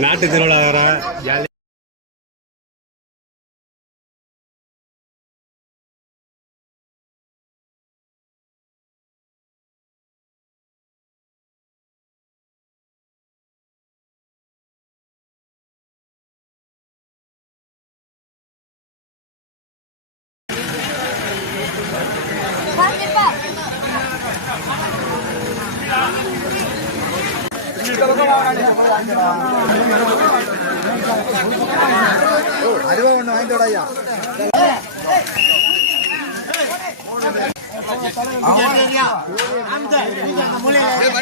நாட்டு திருவிழா வர அருவா ஒண்ணு வாங்கிட்டு ஐயா. ஏய்